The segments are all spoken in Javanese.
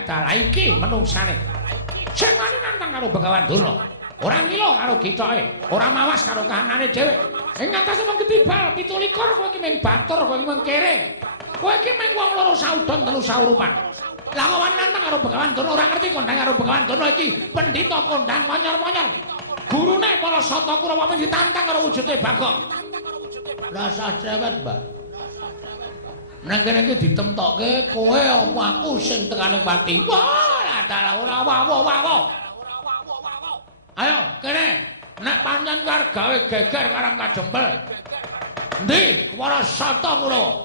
adalah iki menungsane. Sing wani nantang karo Begawan Durna. Ora ngilo karo gitoke, ora mawas karo kahanane dhewe. Ing ngatasé mung ketibal 17 kowe iki mung batur, kowe iki mung kere. Kowe iki mung wong loro saudon telu saurupan. Lah kok wani nantang karo Begawan Durna ora ngerti kondang karo Begawan Durna iki pendhita kondang monyor-monyor. Gurune para Sata Kurawa men ditantang karo wujude Bagong. Rasa cewek, Mbak. Nang kene iki ditemtokke kowe apa aku sing tekaning pati. Wah, dalah ora wawo. Ayo, kene. Nek pancen karo gawe geger karang kajempel. Endi para Sata Kurawa?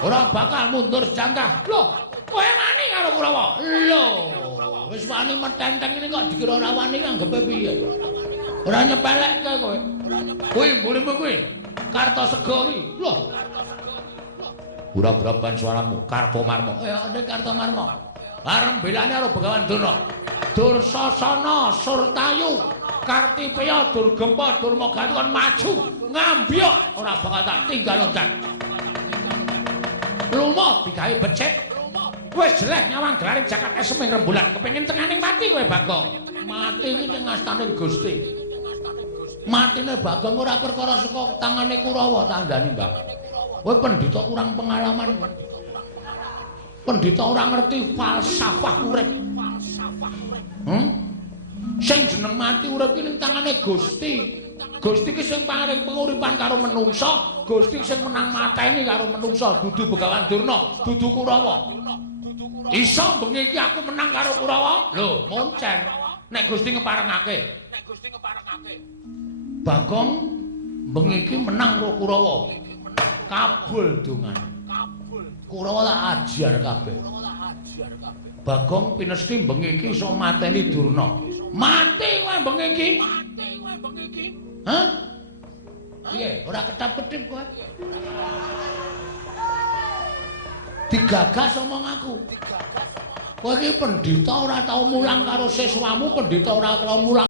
Ora bakal mundur jantah. Lho, kowe wani karo Kurawa? Lho, wis wani metenteng ini kok dikira ora wani anggepe piye? Ora nyepelekke kowe. Kuwi mburimu kuwi. Kartosega kuwi. Lho. Ura-uraban suaramu Kartomarma. Ya, Nek Kartomarma. Arep belane karo Begawan Durna. Dursasana, Surtayu, Kartipeya, Durgempa, Durmagati kon maju ngambyok ora bakal tak tinggal loncat. Lumo digawe becik. Wis jelek nyawang gelaring jagat eseming rembulan kepengin tenganing mati kowe Bagong. Mati iki ning astane Gusti. Matine Bagong ora perkara saka tangane Kurawa tandani, Mbak. Kowe pendhita kurang pengalaman. Pendhita ora ngerti falsafah urip. Sing jeneng mati urip iki ning tangane Gusti. Gusti ki sing paring penguripan karo menungsa, Gusti sing menang mateni karo menungsa, dudu Begawan Durna, dudu Kurawa. Iso bengi iki aku menang karo Kurawa? Lho, moncen. Nek Gusti ngeparengake. Bagong bengi iki menang karo Kurawa. Kabul dongane. Kurawa tak ajar kabeh. Bagong pinesti bengi iki iso mateni Durna. Mati kowe bengi iki. Hah? Piye? Ora ketap-ketip kowe? Digagas omong aku. Kowe iki pendhita ora tau mulang karo siswamu, pendhita ora tau mulang